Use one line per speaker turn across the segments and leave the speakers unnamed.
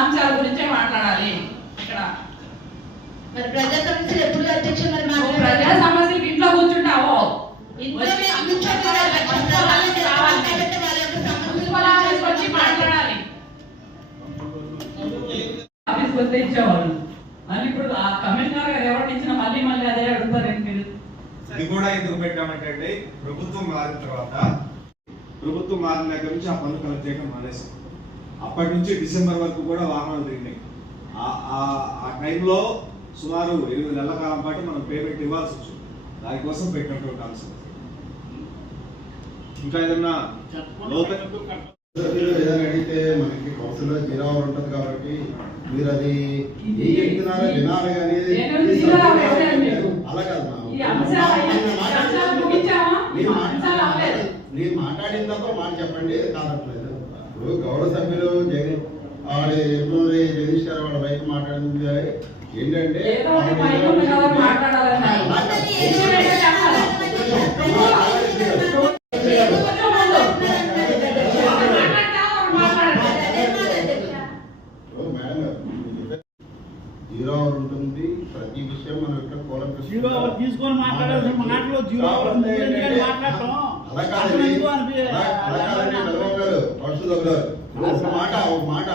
అంశాల గురించే మాట్లాడాలి. ఇక్కడ.
మరి ప్రజా సమస్యలు ఎప్పుడు అధ్యక్ష మరి
ప్రజా ఇంట్లో కూర్చుంటావో. ఇచ్చేవాళ్ళు. ఇప్పుడు ఆ కమిషనర్ గారు ఎవరు ఇచ్చిన మళ్ళీ మళ్ళీ అదే అడుగుతారండి మీరు?
ఇది కూడా ఎందుకు పెట్టామంటే ప్రభుత్వం మారిన తర్వాత ప్రభుత్వం మారిన దగ్గర నుంచి ఆ పన్ను కలెక్ట్ చేయడం మానేసాం అప్పటి నుంచి డిసెంబర్ వరకు కూడా వాహనాలు తిరిగినాయి. ఆ- టైంలో సుమారు ఎనిమిది నెలల కాలం పాటు మనం పేమెంట్ ఇవ్వాల్సి వచ్చింది. దానికోసం పెట్టినటువంటి అంశం ఇంకా ఏదన్నా
ఏదైనా అడిగితే మనకి కౌన్సిల్లో జీరో అవర్ ఉంటుంది కాబట్టి మీరు అది ఏం చెప్తున్నారో వినాలి కానీ. అలా కాదు. నేను మాట్లాడిన తర్వాత మాట చెప్పండి కాదట్లేదు ఇప్పుడు గౌరవ సభ్యులు జగన్ ఆవిడ ఎన్నోరి జగదీష్ గారు వాళ్ళ వైపు మాట్లాడింది ఏంటంటే. జీరో అవర్ ఉంటుంది. ప్రతి విషయం మనం ఇక్కడ
తీసుకొని మాట్లాడాల్సిన మాటలో జీరో అవర్ మాట్లాడటం
అలా కాదండి అలా- కాదండి చంద్రబాబు గారు గారు ఒక మాట ఒక మాట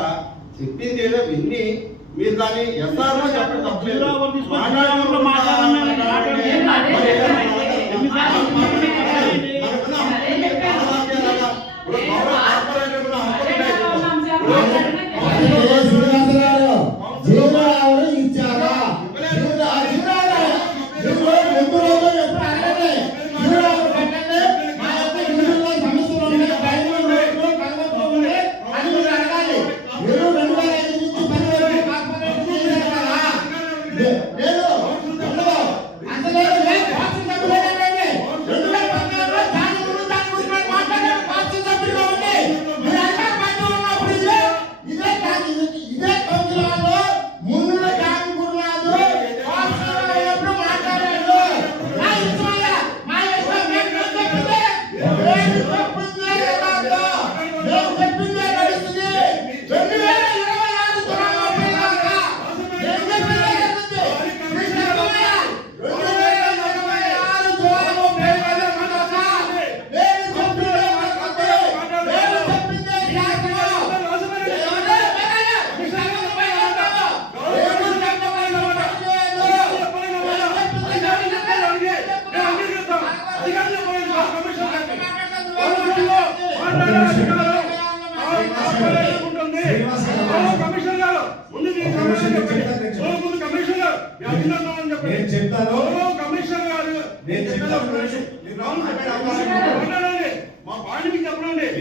చెప్పింది ఏదో విన్ని మీరు దాన్ని ఎస్ఆర్లో చెప్పండి తప్పలేదు.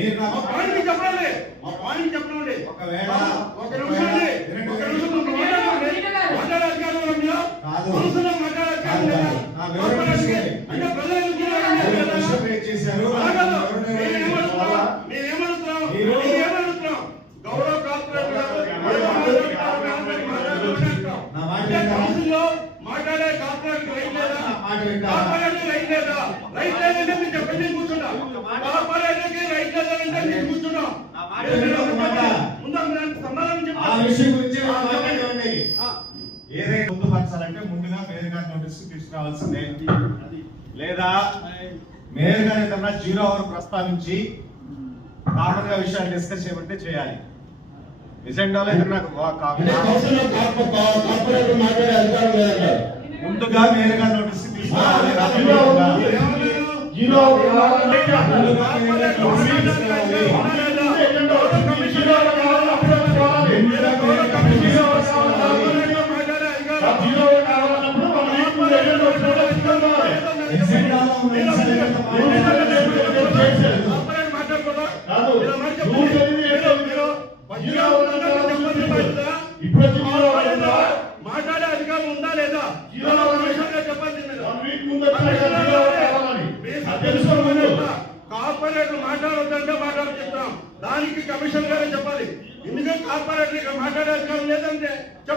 మీరు నా-
మా పాయింట్కి చెప్పండి. మా పాయింట్కి చెప్పండి.
ఒకవేళ నోటీస్ తీసుకురావాల్సిందే లేదా మేయర్ గారు ఏదన్నా జీరో అవర్ ప్రస్తావించి కామన్గా విషయాలు డిస్కస్ చేయమంటే చేయాలి. ఎజెండాలో ఏదన్నా ముందుగా మేయర్ గారి నోటీస్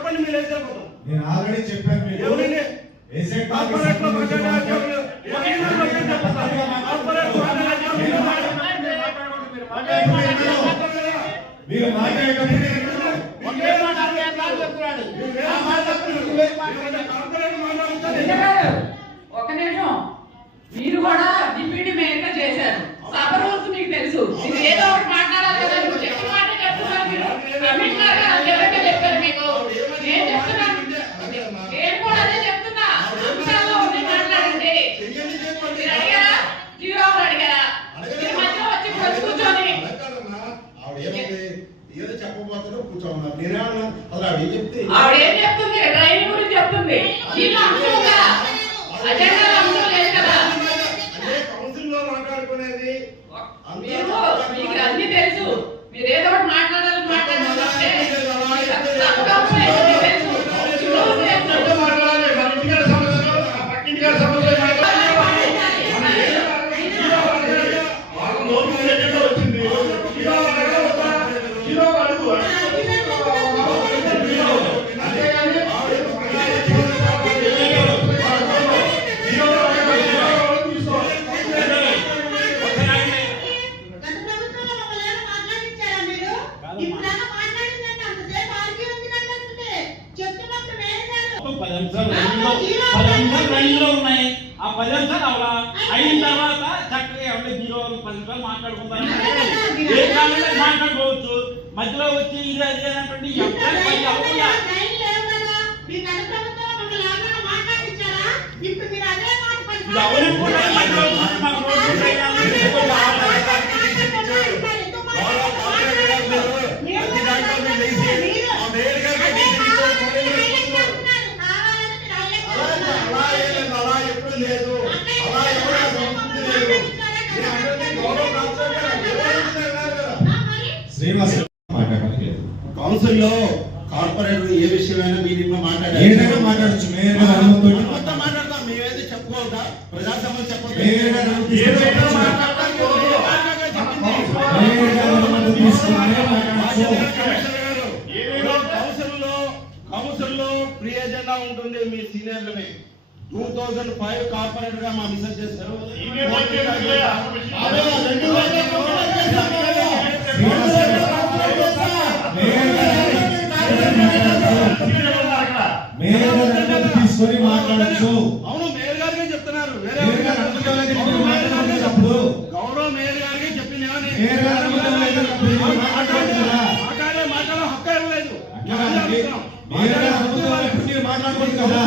చెప్పండి మీరు ఏం చెప్పదు
నేను ఆల్రెడీ చెప్పాను మీకు.
ఎవరైనా. కార్పొరేట్లో.
మీరు మాట్లాడేటప్పుడు
మీకేం
కమిషనర్ గారు ఎవరైతే చెప్పారు మీకు నేను చెప్తున్నా నేను కూడా అదే చెప్తున్నా అంశాల్లో ఉండి మాట్లాడండి మీరు అడిగారా జీరో అవర్ అడిగారా మీరు మధ్యలో వచ్చి ఇప్పుడు వచ్చి కూర్చొని
ఏదో చెప్పబోతున్నా కూర్చోమన్నారు నేనేమన్నా అసలు ఆవిడ ఏం
చెప్తుంది? డ్రైవింగ్ గురించి చెప్తుంది. అంశం అంశం లేదు కదా. మీకు అన్ని తెలుసు. మీరు ఏదో ఒకటి మాట్లాడాలని మాట్లాడాలంటే
అంశాలు లైన్లో పది అంశాలు ఉన్నాయి. ఆ పది అంశాలు అవలా అయిన తర్వాత చక్కగా ఎవరి జీరో పది నిమిషాలు మాట్లాడుకుంటారు. ఏ కాలంలో మాట్లాడుకోవచ్చు? మధ్యలో వచ్చి ఇది అది అనేటువంటి ఎవరికి పని అవ్వకుండా
లైన్ లేవు కదా? మీ
లేదు. అలా ఎవరు సంస్కృతి లేదు.
శ్రీనివాస్ మాట్లాడలేదు
కౌన్సిల్లో కార్పొరేటర్ ఏ విషయమైనా లో
ఏదైనా మాట్లాడొచ్చు.
మొత్తం మాట్లాడతాం. మేమైతే చెప్పుకోవద్దా? ప్రజా సమస్య కౌన్సిల్లో కౌన్సిల్లో ఉంటుంది మీ సీనియర్లమే టూ థౌజండ్ ఫైవ్ కార్పొరేటర్గా మా మిస్సెస్ చేశారు.
తీసుకొని మాట్లాడచ్చు
అవును మేయర్ గారికి చెప్తున్నారు. గౌరవ మేయర్ గారికి చెప్పింది మాట్లాడే మాటలో హక్కు ఇవ్వలేదు
అట్లా కాదండి. మేయర్ గారు అనుమతి ఇవ్వనప్పుడు మీరు మాట్లాడకూడదు కదా.